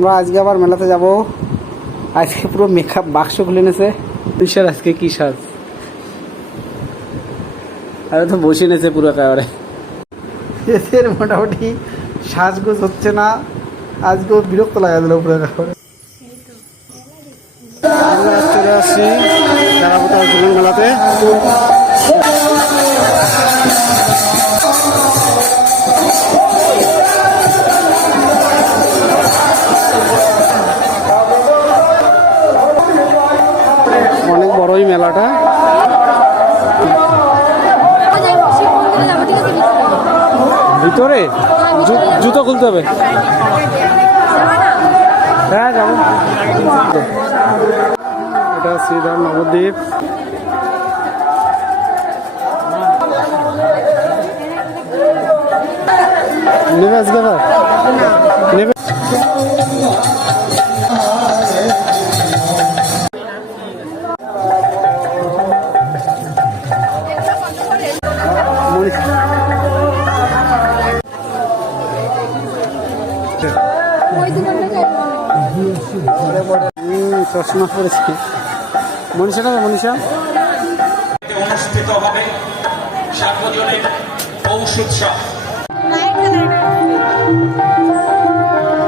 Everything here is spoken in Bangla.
আমরা আজকে আবার মেলাতে যাব। আজকে পুরো মেকআপ বাক্স খুলে নেছে। তুষার আজকে কি সাজ, আরে তো বসে নেছে পুরো একেবারে। এদের মোটামুটি সাজগোজ হচ্ছে না, আজকেও বিরক্ত লাগা দিল পুরো একেবারে। আমরা চলে আসছি তারাপোতা জুলুন মেলাতে। অনেক বড়ই মেলাটা। ভিতরে জুতো খুলতে হবে। হ্যাঁ যাবো। এটা শ্রীধাম নবদ্বীপ। নেবে আজকে নেবে। চশমা পড়েছে মনীষা না, মনীষা। অনুষ্ঠিত হবে সার্বজনীন পৌষ উৎসব।